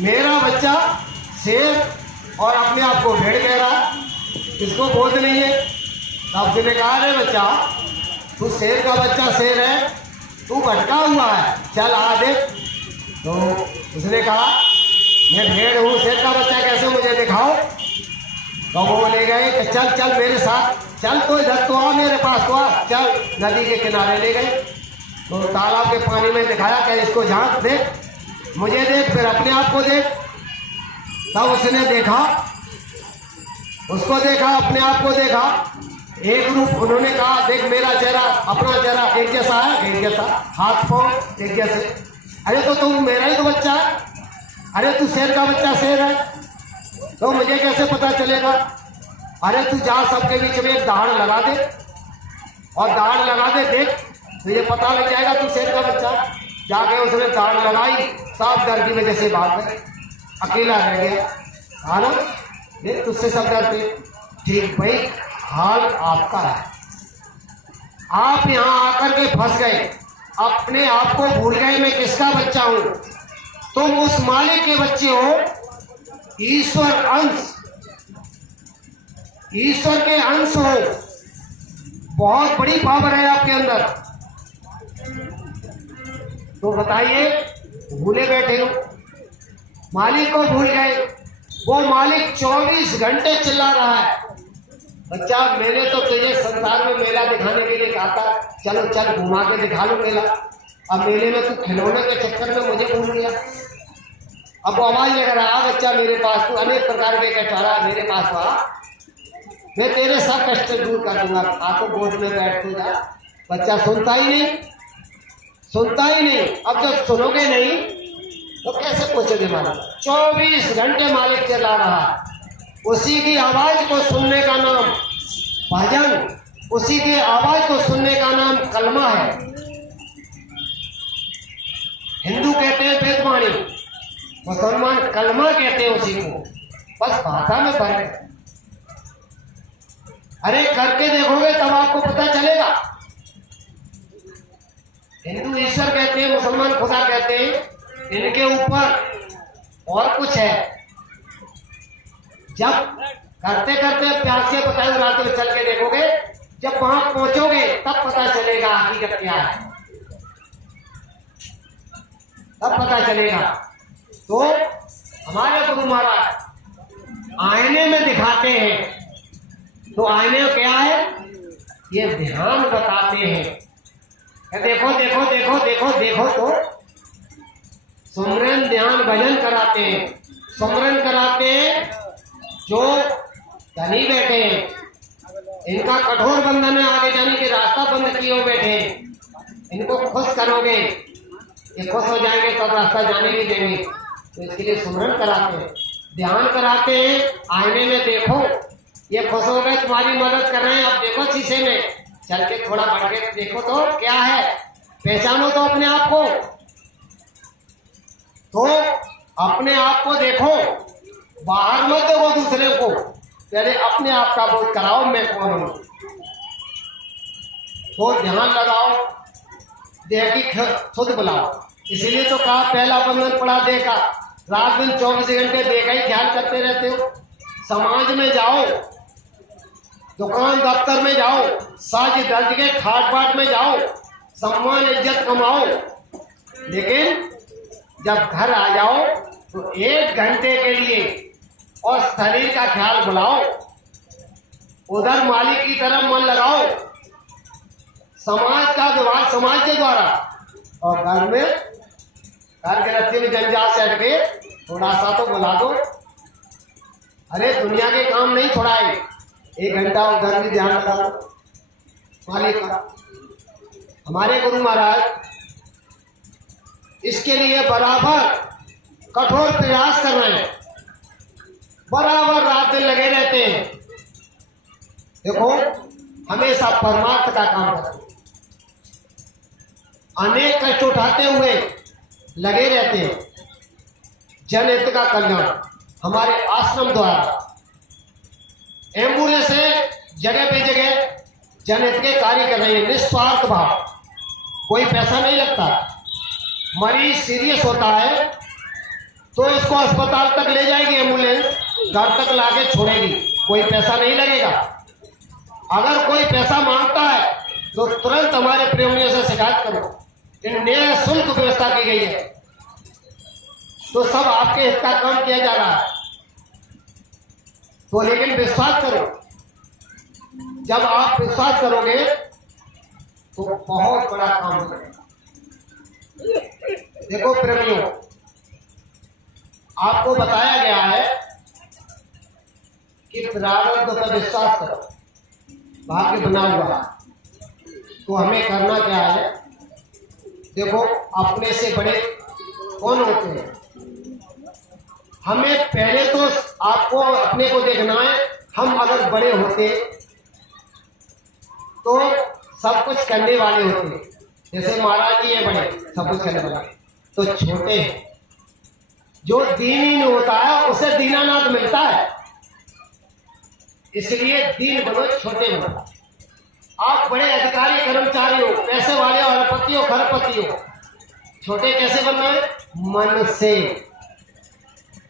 मेरा बच्चा शेर और अपने आप को भेड़ कह रहा, इसको बोध नहीं है। तब से कहा रे बच्चा, तू शेर का बच्चा शेर है, तू भटका हुआ है, चल आ देख। तो उसने कहा मैं भेड़ हूँ, शेर का बच्चा कैसे, मुझे दिखाओ। तो वो ले गए कि चल चल मेरे साथ चल, तो इधर तो आ, मेरे पास तो आ, चल। नदी के किनारे ले गए, तो तालाब के पानी में दिखाया कि इसको झांक देख, मुझे देख, फिर अपने आप को देख। तब उसने देखा, उसको देखा, अपने आप को देखा, एक रूप। उन्होंने कहा देख मेरा चेहरा अपना चेहरा एक जैसा है, एक जैसा, हाथ पांव एक जैसे। अरे तो तुम मेरा ही तो बच्चा है, अरे तू शेर का बच्चा शेर है, तो मुझे कैसे पता चलेगा? अरे तू जा सबके बीच में एक दहाड़ लगा दे, और दहाड़ लगा दे, देख तो ये पता लग जाएगा तू शेर का बच्चा। जाके उसने दाड़ लगाई, सब डर की वजह से भाग गए, अकेला रह गया। हाँ ना, देख तुझसे सब डरते। ठीक भाई, हाल आपका है। आप यहाँ आकर के फंस गए, अपने आप को भूल गए मैं किसका बच्चा हूं। तुम उस मालिक के बच्चे हो, ईश्वर अंश, ईश्वर के अंश हो। बहुत बड़ी पावर है आपके अंदर। तो बताइए, भूले बैठे हो, मालिक को भूल गए। वो मालिक 24 घंटे चिल्ला रहा है, बच्चा मैंने तो तुझे संसार में मेला दिखाने के लिए कहा था, चलो चल घुमा के दिखा लो मेला। अब मेले में तू खिलौने के चक्कर में मुझे भूल गया। अब वो आवाज लेकर आ, बच्चा मेरे पास, तू अनेक प्रकार के कटहरा मेरे पास आ, मैं तेरे सब कष्ट दूर कर दूंगा। आको गोद में बैठ तू जा। बच्चा सुनता ही नहीं, सुनता ही नहीं। अब जब सुनोगे नहीं तो कैसे पूछोगे मालिक। 24 घंटे मालिक चला रहा। उसी की आवाज को सुनने का नाम भजन, उसी की आवाज को सुनने का नाम कलमा है। हिंदू कहते हैं वेदवाणी, मुसलमान कलमा कहते हैं उसी को, बस भाषा में फर्क है। अरे करके देखोगे तब आपको पता चलेगा। हिंदू ईश्वर कहते हैं, मुसलमान खुदा कहते हैं, इनके ऊपर और कुछ है। जब करते करते प्यास से बताए रास्ते में चल के देखोगे, जब वहां पहुंचोगे तब पता चलेगा हकीकत क्या है, तब पता चलेगा। तो हमारे गुरु महाराज आईने में दिखाते हैं, तो आईने क्या है, ये ध्यान बताते हैं। देखो देखो देखो देखो देखो, तो सुमरन ध्यान भजन कराते हैं। सुमरन कराते हैं जो धनी बैठे हैं, इनका कठोर बंधन में आगे जाने के रास्ता बंद किए हुए बैठे हैं। इनको खुश करोगे, ये खुश हो जाएंगे तब रास्ता जाने नहीं देंगे। तो इसके लिए सुमरन कराते हैं, ध्यान कराते हैं। आईने में देखो, ये खुश हो गए, तुम्हारी मदद कर रहे हैं। अब देखो शीशे में, चल के थोड़ा बढ़ के देखो तो क्या है, पहचानो तो अपने आप को। तो अपने आप को देखो, बाहर मत देखो दूसरे को, पहले अपने आप का बोध कराओ मैं कौन हूं। तो ध्यान लगाओ, देह की खुद बुलाओ। इसलिए तो कहा पहला बंधन पड़ा देह का। रात दिन 24 घंटे देह का ही ख्याल करते रहते हो। समाज में जाओ, दुकान दफ्तर में जाओ, साज दर्ज के खाट बाट में जाओ, सम्मान इज्जत कमाओ, लेकिन जब घर आ जाओ तो 1 घंटे के लिए और शरीर का ख्याल बुलाओ, उधर मालिक की तरफ मन लगाओ। समाज का व्यवहार समाज के द्वारा, और घर में घर गृहस्थी में जंजाल से हटके थोड़ा सा तो बुला दो। अरे दुनिया के काम नहीं छोड़ाए, 1 घंटा उधर भी ध्यान लगा दो मालिक का। हमारे गुरु महाराज इसके लिए बराबर कठोर प्रयास कर रहे हैं, बराबर रात दिन लगे रहते हैं। देखो हमेशा परमार्थ का काम करते, अनेक कष्ट उठाते हुए लगे रहते हैं। जनहित का कल्याण हमारे आश्रम द्वारा एम्बुलेंस से जगह पे जगह जनहित के कार्य कर रहे हैं, निस्वार्थ भाव, कोई पैसा नहीं लगता। मरीज सीरियस होता है तो इसको अस्पताल तक ले जाएगी एम्बुलेंस, घर तक लाके छोड़ेगी, कोई पैसा नहीं लगेगा। अगर कोई पैसा मांगता है तो तुरंत हमारे प्रेमियों से शिकायत करो, निःशुल्क व्यवस्था की गई है। तो सब आपके हित का काम किया जा रहा है। तो लेकिन विश्वास करो, जब आप विश्वास करोगे तो बहुत बड़ा काम करेगा। देखो प्रेमियों, आपको बताया गया है कि प्रारब्ध पर विश्वास करो, भाग्य बना हुआ। तो हमें करना क्या है, देखो अपने से बड़े कौन होते हैं। हमें पहले तो आपको अपने को देखना है। हम अगर बड़े होते तो सब कुछ करने वाले होते, जैसे महाराज जी है बड़े सब कुछ करने वाला, तो छोटे हैं। जो दीन होता है उसे दीनानाथ मिलता है, इसलिए दीन बनो, छोटे बनो। आप बड़े अधिकारी कर्मचारी हो, पैसे वाले और अरबपति हो, खरबपति हो, छोटे कैसे बनना है? मन से,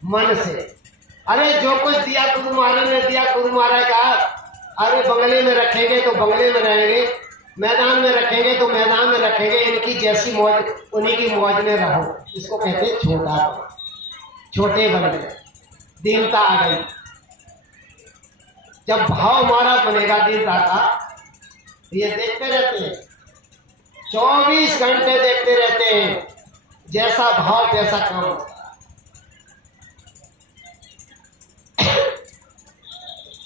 मन से। अरे जो कुछ दिया गुरु महाराज ने दिया, गुरु महाराज कहा अरे बंगले में रखेंगे तो बंगले में रहेंगे, मैदान में रखेंगे तो मैदान में रखेंगे, इनकी जैसी मौज उन्हीं की मौज में रहो। इसको कहते हैं छोटा, छोटे बन गए, दीनता आ गई। जब भाव हमारा बनेगा दीनता का, ये देखते रहते हैं, 24 घंटे देखते रहते हैं, जैसा भाव वैसा काम होता है।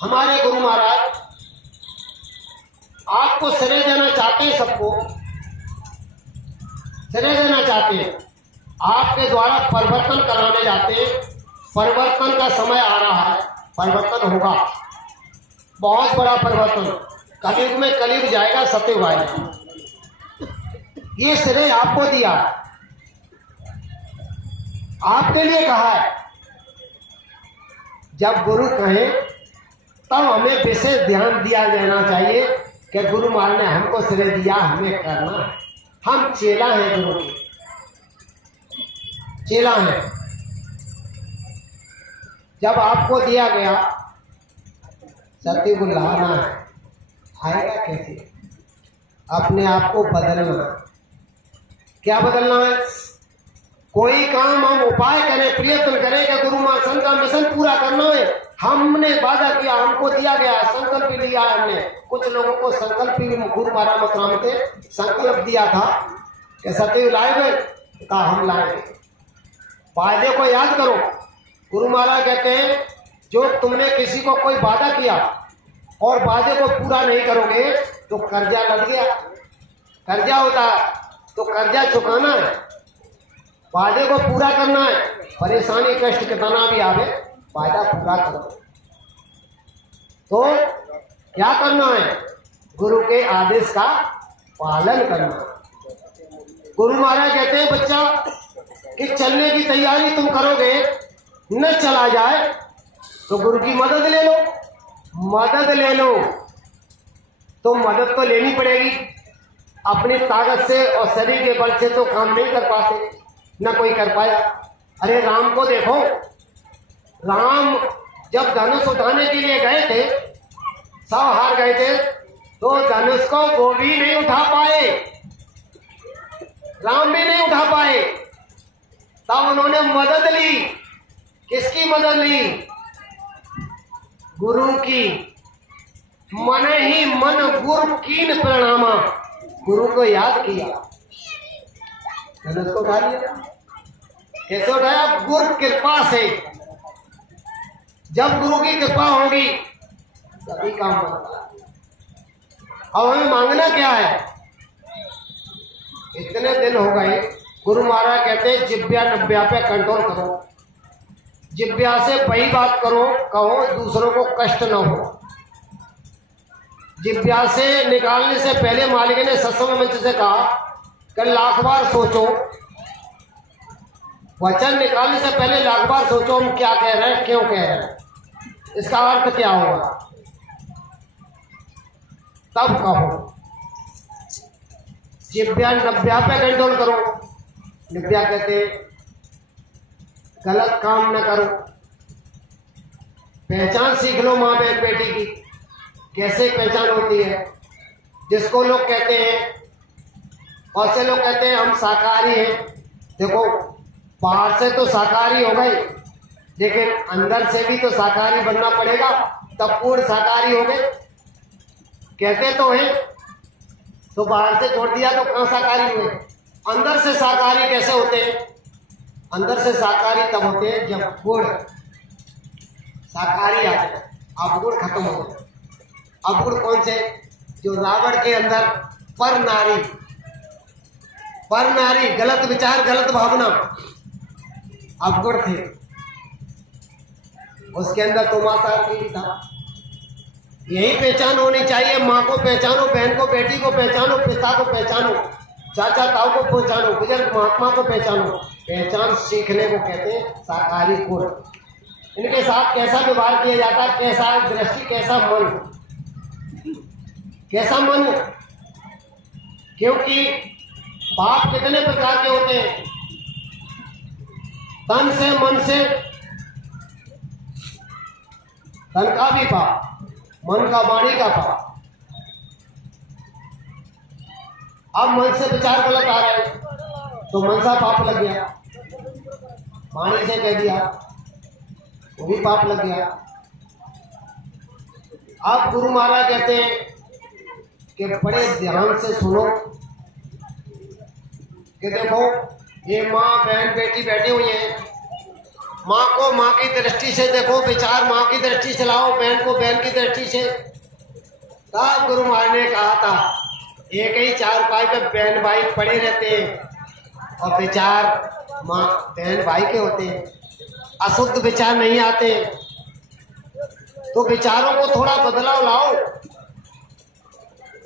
हमारे गुरु महाराज आपको श्रेय देना चाहते हैं, सबको श्रेय देना चाहते हैं, आपके द्वारा परिवर्तन कराने जाते हैं। परिवर्तन का समय आ रहा है, परिवर्तन होगा, बहुत बड़ा परिवर्तन। कलयुग में कलयुग जाएगा, सत्ययुग आएगा। ये श्रेय आपको दिया, आपके लिए कहा है। जब गुरु कहे तब हमें विशेष ध्यान दिया जाना चाहिए कि गुरु महाराज ने हमको श्रेय दिया, हमें करना है। हम चेला हैं, गुरु के चेला हैं। जब आपको दिया गया सत्य को लाना है, आएगा कैसे? अपने आप को बदलना। क्या बदलना है? कोई काम हम उपाय करें, प्रयत्न करें कि गुरु महाराज का मिशन पूरा करना है। हमने वादा किया, हमको दिया गया, संकल्प लिया है हमने। कुछ लोगों को संकल्प भी गुरु महाराज मतराम थे, संकल्प दिया था कि सत्य लाएंगे, कहा हम लाएंगे। वादे को याद करो। गुरु महाराज कहते हैं जो तुमने किसी को कोई वादा किया और वादे को पूरा नहीं करोगे तो कर्जा लग गया। कर्जा होता है तो कर्जा चुकाना है, वादे को पूरा करना है। परेशानी कष्ट कितना भी आवे, वादा पूरा करो। तो क्या करना है? गुरु के आदेश का पालन करना। गुरु महाराज कहते हैं बच्चा कि चलने की तैयारी तुम करोगे, न चला जाए तो गुरु की मदद ले लो। मदद ले लो तो मदद तो लेनी पड़ेगी। अपनी ताकत से और शरीर के बल से तो काम नहीं कर पाते, न कोई कर पाया। अरे राम को देखो, राम जब धनुष उठाने के लिए गए थे, सब हार गए थे, तो धनुष को वो भी नहीं उठा पाए, राम भी नहीं उठा पाए। तब उन्होंने मदद ली। किसकी मदद ली? गुरु की। मन ही मन गुरु कीन प्रणामा। गुरु को याद किया, धनुष को उठा लिया। कैसे उठाया? गुरु कृपा से। जब गुरु की कृपा होगी तभी काम बनता है। अब हमें मांगना क्या है? इतने दिन हो गए, गुरु महाराज कहते हैं जिब्या नब्या पे कंट्रोल करो। जिब्या से वही बात करो कहो दूसरों को कष्ट न हो। जिब्या से निकालने से पहले मालिक ने सत्संग मंच से कहा कि लाख बार सोचो। वचन निकालने से पहले लाख बार सोचो हम क्या कह रहे हैं, क्यों कह रहे हैं, इसका अर्थ क्या होगा, तब कहो। जिब्या नब्या पे कंट्रोल करो। निब्या कहते गलत काम न करो। पहचान सीख लो माँ बहन बेटी की, कैसे पहचान होती है। जिसको लोग कहते हैं, और से लोग कहते हैं हम शाकाहारी हैं। देखो बाहर से तो शाकाहारी हो गए, लेकिन अंदर से भी तो शाकाहारी बनना पड़ेगा, तब पूर्ण शाकाहारी हो गए। कहते तो हैं, तो बाहर से छोड़ दिया तो कहाँ शाकाहारी हुए? अंदर से शाकाहारी कैसे होते हैं? अंदर से शाकाहारी तब होते हैं जब गुण शाकाहारी आ जाए, अवगुण खत्म हो जाए। अवगुण कौन से? जो रावण के अंदर पर नारी गलत विचार गलत भावना अवगुण थे, उसके अंदर तो मांसाहारी भी था। यही पहचान होनी चाहिए। माँ को पहचानो, बहन को, बेटी को पहचानो, पिता को पहचानो। चाचा ताऊ को पहचानो, बुजुर्ग महात्मा को पहचानो। पहचान सीखने को कहते हैं शाकाहारी गुण। इनके साथ कैसा व्यवहार किया जाता है, कैसा दृष्टि, कैसा मन, कैसा मन। क्योंकि पाप कितने प्रकार के होते हैं, तन से, मन से। तन का भी पाप, मन का, वाणी का पाप। अब मन से विचार गलत आ रहे हैं तो मन सा पाप लग गया, वाणी से कह दिया वो भी पाप लग गया। अब गुरु महाराज कहते हैं कि बड़े ध्यान से सुनो कि देखो ये माँ बहन बेटी बैठी हुई है, माँ को माँ की दृष्टि से देखो, विचार माँ की दृष्टि से लाओ, बहन को बहन की दृष्टि से। तब गुरु महाराज ने कहा था एक ही चारपाई पे बहन भाई पड़े रहते हैं और विचार माँ बहन भाई के होते हैं, अशुद्ध विचार नहीं आते। तो विचारों को थोड़ा बदलाव लाओ।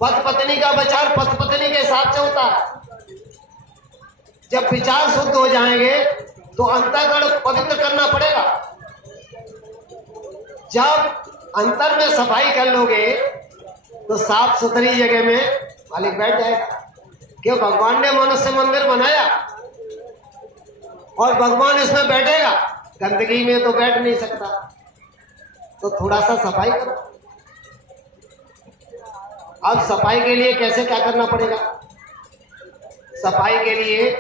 पति पत्नी का विचार पति पत्नी के हिसाब से होता है। जब विचार शुद्ध हो जाएंगे तो अंतःकरण पवित्र करना पड़ेगा। जब अंतर में सफाई कर लोगे तो साफ सुथरी जगह में मालिक बैठ जाएगा। क्यों? भगवान ने मनुष्य मंदिर बनाया और भगवान इसमें बैठेगा, गंदगी में तो बैठ नहीं सकता। तो थोड़ा सा सफाई करो। अब सफाई के लिए कैसे क्या करना पड़ेगा? सफाई के लिए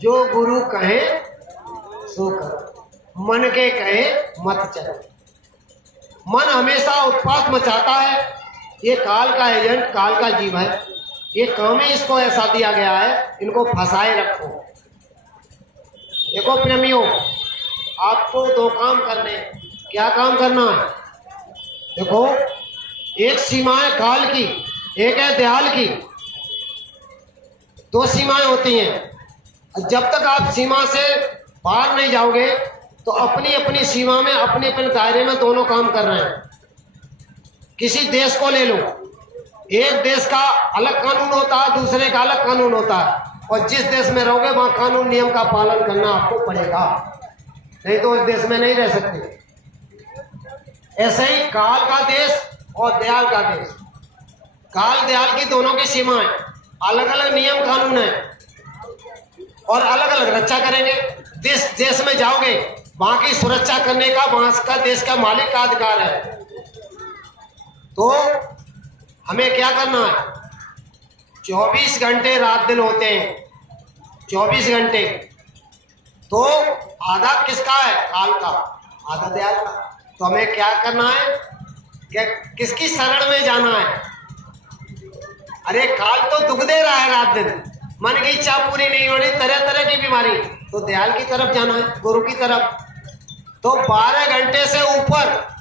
जो गुरु कहे सो करो, मन के कहे मत चलो। मन हमेशा उत्पात मचाता है। ये काल का एजेंट, काल का जीव है। ये काम ही इसको ऐसा दिया गया है, इनको फंसाए रखो। देखो प्रेमियों, आपको दो काम करने। क्या काम करना है? देखो, एक सीमा है काल की, एक है दयाल की। दो सीमाएं होती हैं। जब तक आप सीमा से बाहर नहीं जाओगे तो अपनी अपनी सीमा में, अपने अपने दायरे में दोनों काम कर रहे हैं। किसी देश को ले लो, एक देश का अलग कानून होता है, दूसरे का अलग कानून होता है। और जिस देश में रहोगे वहां कानून नियम का पालन करना आपको पड़ेगा, नहीं तो उस देश में नहीं रह सकते। ऐसे ही काल का देश और दयाल का देश, काल दयाल की दोनों की सीमाएं, अलग अलग नियम कानून है और अलग अलग रक्षा करेंगे। जिस देश में जाओगे वहां की सुरक्षा करने का वहां का देश का मालिक का अधिकार है। तो हमें क्या करना है? 24 घंटे रात दिन होते हैं, 24 घंटे। तो आधा किसका है? काल का, आधा दयाल का। तो हमें क्या करना है? क्या किसकी शरण में जाना है? अरे काल तो दुख दे रहा है रात दिन, मन की इच्छा पूरी नहीं हो रही, तरह तरह की बीमारी। तो दयाल की तरफ जाना है, गुरु की तरफ। तो 12 घंटे से ऊपर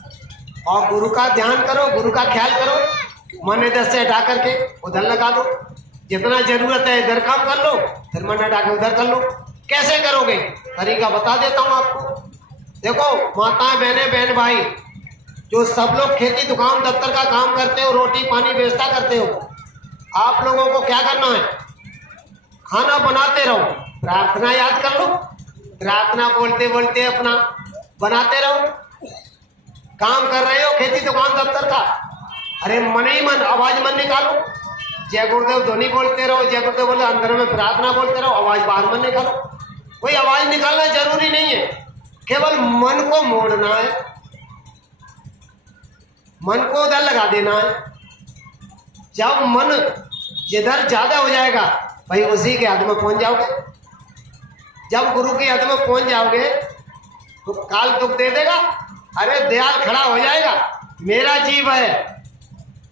और गुरु का ध्यान करो, गुरु का ख्याल करो। मन इधर से हटा करके उधर लगा दो। जितना जरूरत है इधर काम कर लो, फिर मन हटा के उधर कर लो। कैसे करोगे? तरीका बता देता हूं आपको। देखो माताएं, बहनें, बहन भाई, जो सब लोग खेती दुकान दफ्तर का काम करते हो, रोटी पानी बेचता करते हो, आप लोगों को क्या करना है? खाना बनाते रहो, प्रार्थना याद कर लो, प्रार्थना बोलते बोलते अपना बनाते रहो। काम कर रहे हो खेती दुकान दफ्तर का, अरे मन ही मन, आवाज मन निकालो। जय गुरुदेव ध्वनि बोलते रहो, जय गुरुदेव बोले, अंदर में प्रार्थना बोलते रहो, आवाज बाहर मन निकालो। कोई आवाज निकालना जरूरी नहीं है, केवल मन को मोड़ना है, मन को उधर लगा देना है। जब मन जिधर ज्यादा हो जाएगा भाई उसी के हद में पहुंच जाओगे। जब गुरु के हद में पहुंच जाओगे तो काल दुख दे देगा, अरे दयाल खड़ा हो जाएगा। मेरा जीव है,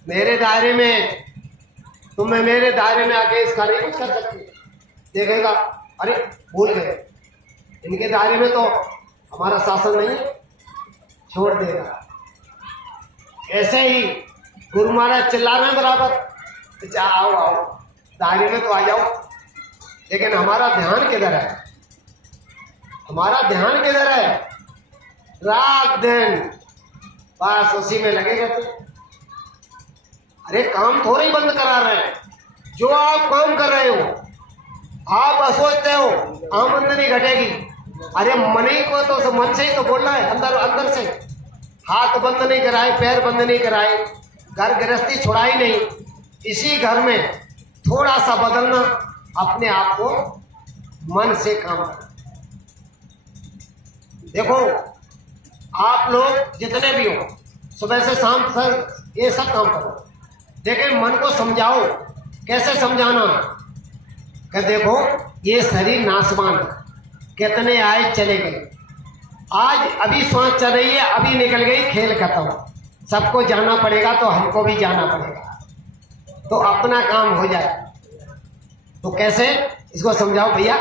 मेरे दायरे में, तुम्हें मेरे दायरे में आके इसका नहीं कुछ कर सकती। देखेगा अरे भूल गए, इनके दायरे में तो हमारा शासन नहीं है, छोड़ देगा। ऐसे ही गुरु महाराज चिल्ला रहे हैं बराबर, आओ आओ दायरे में तो आ जाओ, लेकिन हमारा ध्यान किधर है? हमारा ध्यान किधर है? रात दिन बस उसी में लगे रहते। अरे काम थोड़ी बंद करा रहे हैं, जो आप काम कर रहे हो आप सोचते हो आमदनी घटेगी, अरे मन ही को तो मन से ही तो बोलना है, अंदर अंदर से। हाथ बंद नहीं कराए, पैर बंद नहीं कराए, घर गृहस्थी छुड़ाई नहीं, इसी घर में थोड़ा सा बदलना, अपने आप को मन से काम करना। देखो आप लोग जितने भी हो, सुबह से शाम तक ये सब काम करो, लेकिन मन को समझाओ। कैसे समझाना? कि देखो ये शरीर नासवान है, कितने आए चले गए, आज अभी सांस चल रही है, अभी निकल गई, खेल खत्म, सबको जाना पड़ेगा तो हमको भी जाना पड़ेगा, तो अपना काम हो जाए। तो कैसे इसको समझाओ? भैया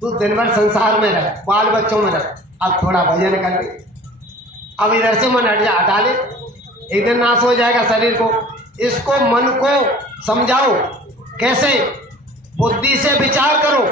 तू दिन भर संसार में रह, बाल बच्चों में रह, अब थोड़ा भजन कर ले, अब इधर से मन हटा ले, एक दिन नाश हो जाएगा शरीर को। इसको मन को समझाओ। कैसे? बुद्धि से विचार करो,